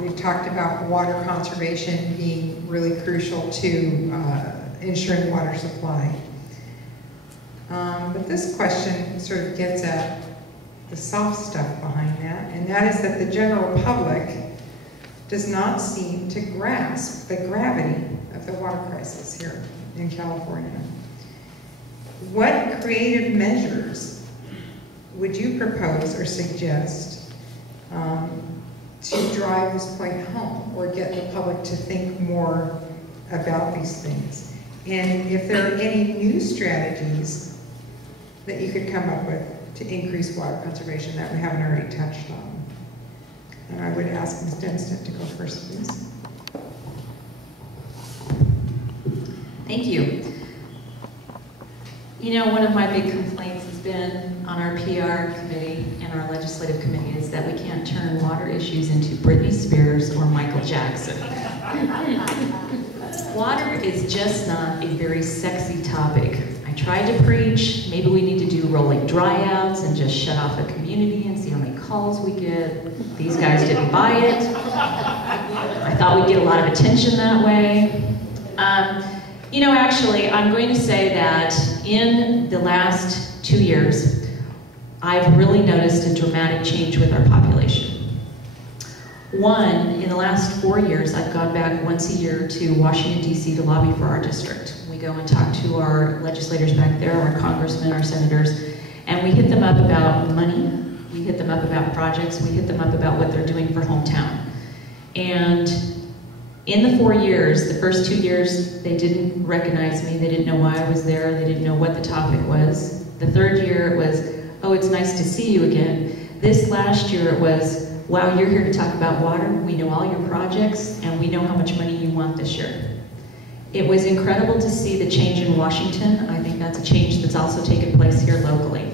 we've talked about water conservation being really crucial to ensuring water supply. But this question sort of gets at the soft stuff behind that, and that is that the general public does not seem to grasp the gravity of the water crisis here in California. What creative measures would you propose or suggest to drive this point home or get the public to think more about these things? And if there are any new strategies that you could come up with to increase water conservation that we haven't already touched on. And I would ask Ms. Denstedt to go first, please. Thank you. You know, one of my big complaints has been on our PR committee and our legislative committee is that we can't turn water issues into Britney Spears or Michael Jackson. Water is just not a very sexy topic. I tried to preach, maybe we need to do rolling dryouts and just shut off a community and see how many calls we get. These guys didn't buy it. I thought we'd get a lot of attention that way. You know, actually, I'm going to say that in the last 2 years, I've really noticed a dramatic change with our population. One, in the last 4 years, I've gone back once a year to Washington, D.C. to lobby for our district. We go and talk to our legislators back there, our congressmen, our senators, and we hit them up about money, we hit them up about projects, we hit them up about what they're doing for hometown. And in the 4 years, the first 2 years, they didn't recognize me, they didn't know why I was there, they didn't know what the topic was. The third year, it was, oh, it's nice to see you again. This last year, it was, wow, you're here to talk about water, we know all your projects, and we know how much money you want this year. It was incredible to see the change in Washington. I think that's a change that's also taken place here locally.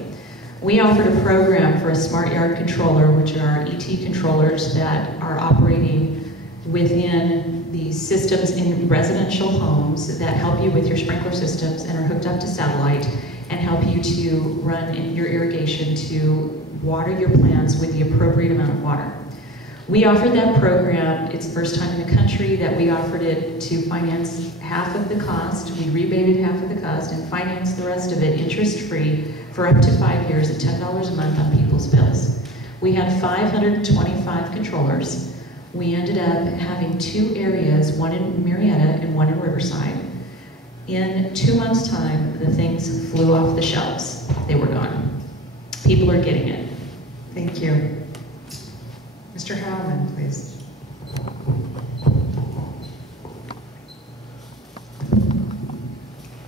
We offered a program for a smart yard controller, which are ET controllers that are operating within these systems in residential homes that help you with your sprinkler systems and are hooked up to satellite and help you to run in your irrigation to water your plants with the appropriate amount of water. We offered that program. It's the first time in the country that we offered it to finance half of the cost. We rebated half of the cost and financed the rest of it interest-free for up to 5 years at $10 a month on people's bills. We had 525 controllers. We ended up having 2 areas, one in Marietta and one in Riverside. In 2 months' time, the things flew off the shelves. They were gone. People are getting it. Thank you. Mr. Howland, please.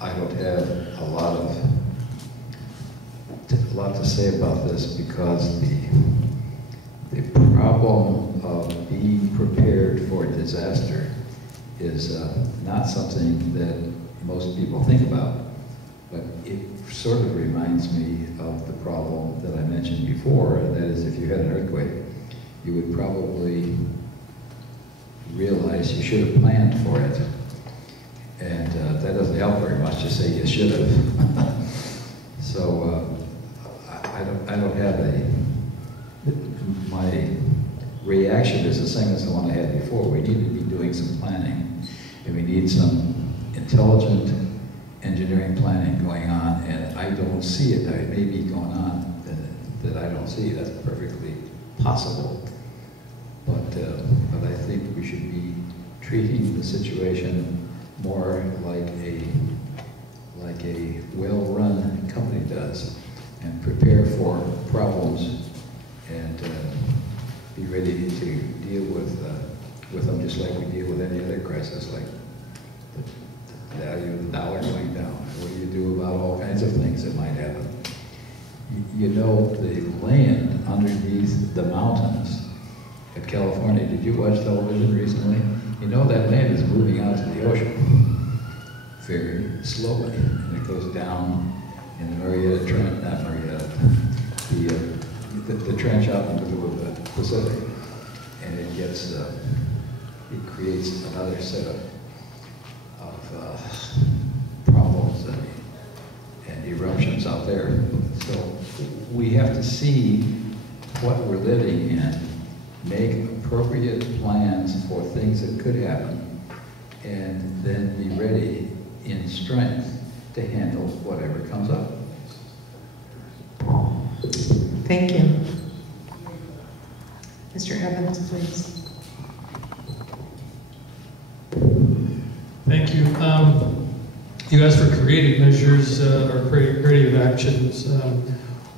I don't have a lot to say about this because the problem of being prepared for a disaster is not something that most people think about, but it sort of reminds me of the problem that I mentioned before, and that is if you had an earthquake, you would probably realize you should have planned for it. And that doesn't help very much to say you should have. So I don't have my reaction is the same as the one I had before. We need to be doing some planning, and we need some intelligent engineering planning going on, and I don't see it. It may be going on that I don't see. That's perfectly possible. But I think we should be treating the situation more like a well-run company does, and prepare for problems and be ready to deal with them just like we deal with any other crisis, like the value of the dollar going down. What do you do about all kinds of things that might happen? You know, the land underneath the mountains at California, did you watch television recently? You know that land is moving out to the ocean very slowly, and it goes down in the Marietta Trench, not Marietta, the trench out in the middle of the Pacific, and it gets, it creates another set of problems and eruptions out there. So we have to see what we're living in make appropriate plans for things that could happen, and then be ready in strength to handle whatever comes up. Thank you. Mr. Evans, please. Thank you. You asked for creative measures or creative actions.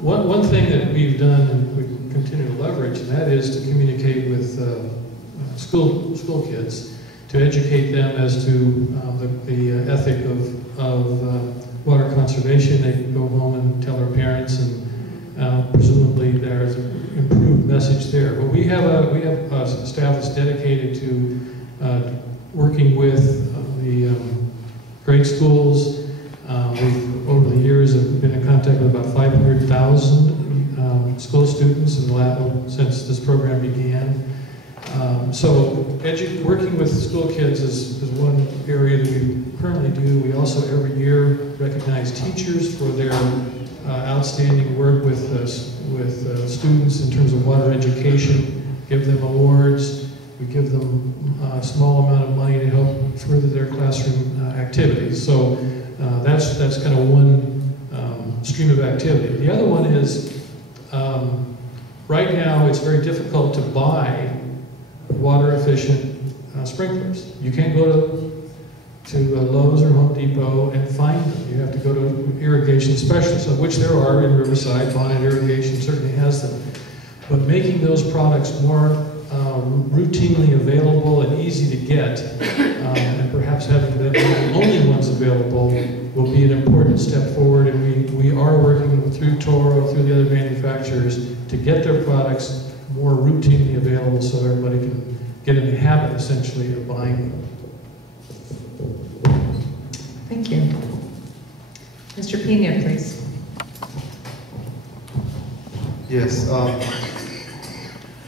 One thing that we've done and we continue to leverage, and that is to communicate with school kids, to educate them as to the ethic of water conservation. They can go home and tell their parents, and presumably there's an improved message there. But we have a staff that's dedicated to working with the grade schools. We've, over the years, have been in contact with about 500,000 school students since this program began. So working with school kids is one area that we currently do. We also every year recognize teachers for their outstanding work with students in terms of water education, give them awards. We give them a small amount of money to help further their classroom activities. So that's kind of one stream of activity. The other one is, right now it's very difficult to buy water efficient sprinklers. You can't go to Lowe's or Home Depot and find them. You have to go to irrigation specialists, of which there are in Riverside. Bonnet Irrigation certainly has them. But making those products more routinely available and easy to get, and perhaps having them be the only ones available will be an important step forward. And we are working through Toro, through the other manufacturers, to get their products more routinely available so everybody can get in the habit, essentially, of buying them. Thank you. Mr. Pena, please. Yes,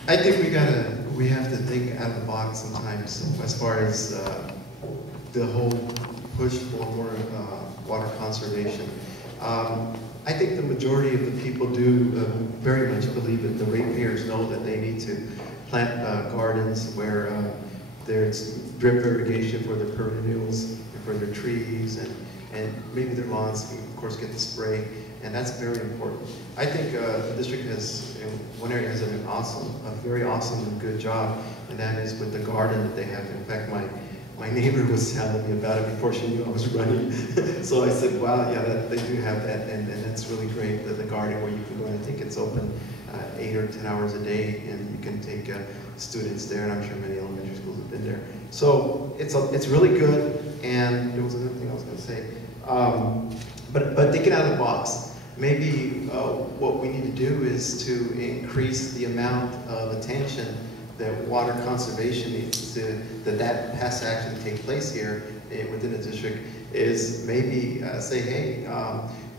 I think we have to think out of the box sometimes as far as the whole push for more water conservation. I think the majority of the people do very much believe that the ratepayers know that they need to plant gardens where there's drip irrigation for their perennials and for their trees, and maybe their lawns, of course, get the spray, and that's very important. I think the district has, in one area, has done a very awesome and good job, and that is with the garden that they have. In fact, my neighbor was telling me about it before she knew I was running. So I said, wow, yeah, they do have that, and that's really great, the garden where you can go in. I think it's open 8 or 10 hours a day, and you can take students there, and I'm sure many elementary schools have been there. So it's really good, and there was another thing I was going to say. But thinking out of the box, maybe what we need to do is to increase the amount of attention that water conservation needs to, that has to actually take place here within the district, is maybe say, hey,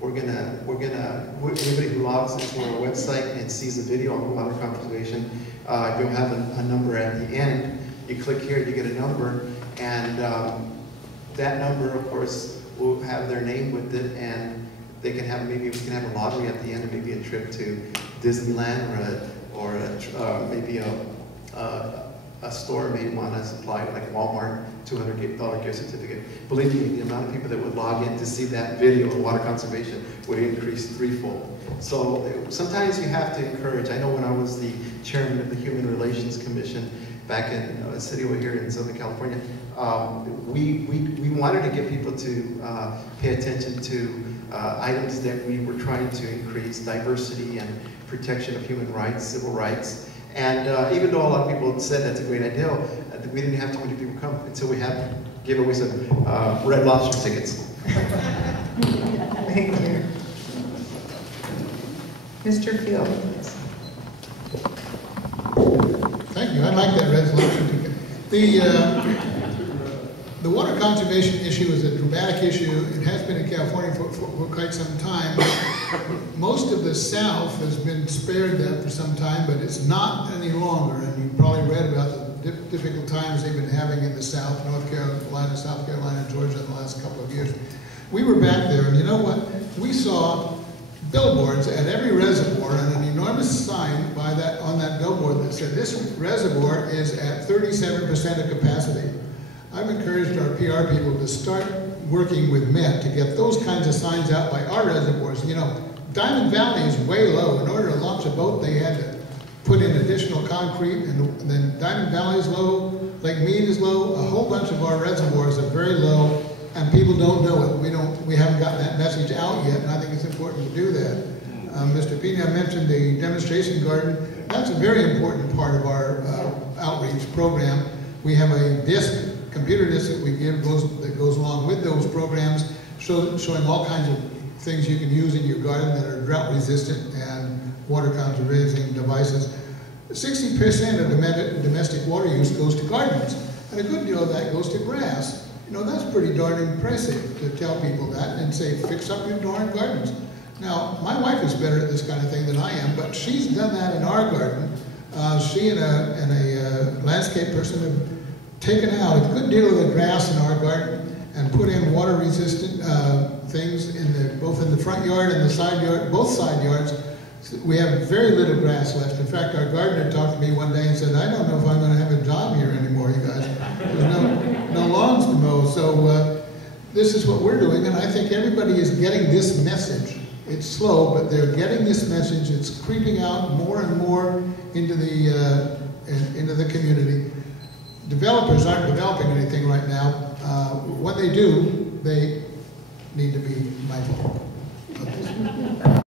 anybody who logs into our website and sees a video on water conservation, you'll have a number at the end. You click here, you get a number, and that number, of course, will have their name with it, and they can have, maybe we can have a lottery at the end, or maybe a trip to Disneyland, or maybe a store may want to supply, like Walmart, $200 gift certificate. Believe me, the amount of people that would log in to see that video of water conservation would increase threefold. So sometimes you have to encourage. I know when I was the chairman of the Human Relations Commission back in a city over here in Southern California, we wanted to get people to pay attention to items that we were trying to increase: diversity and protection of human rights, civil rights. And even though a lot of people said that's a great idea, we didn't have too many people come until we gave away some Red Lobster tickets. Thank you. Mr. Field, please. Thank you. I like that Red Lobster ticket. The water conservation issue is a dramatic issue. It has been in California for quite some time. Most of the South has been spared that for some time, but it's not any longer. And you probably read about the difficult times they've been having in the South, North Carolina, South Carolina, Georgia in the last couple of years. We were back there, and you know what? We saw billboards at every reservoir and an enormous sign on that billboard that said this reservoir is at 37% of capacity. I've encouraged our PR people to start working with Met to get those kinds of signs out by our reservoirs. You know, Diamond Valley is way low. In order to launch a boat, they had to put in additional concrete, and then Diamond Valley is low, Lake Mead is low, a whole bunch of our reservoirs are very low, and people don't know it. We haven't gotten that message out yet, and I think it's important to do that. Mr. Pena mentioned the demonstration garden. That's a very important part of our outreach program. We have a disc, computer disc that we give that goes along with those programs, showing all kinds of things you can use in your garden that are drought resistant and water conservation devices. 60% of domestic water use goes to gardens, and a good deal of that goes to grass. You know, that's pretty darn impressive to tell people that and say, fix up your darn gardens. Now, my wife is better at this kind of thing than I am, but she's done that in our garden. She and a landscape person have taken out a good deal of the grass in our garden and put in water-resistant things both in the front yard and the side yard, both side yards. We have very little grass left. In fact, our gardener talked to me one day and said, I don't know if I'm going to have a job here anymore, you guys. There's no lawns to mow. So this is what we're doing, and I think everybody is getting this message. It's slow, but they're getting this message. It's creeping out more and more into the community. Developers aren't developing anything right now. When they do, they need to be mindful.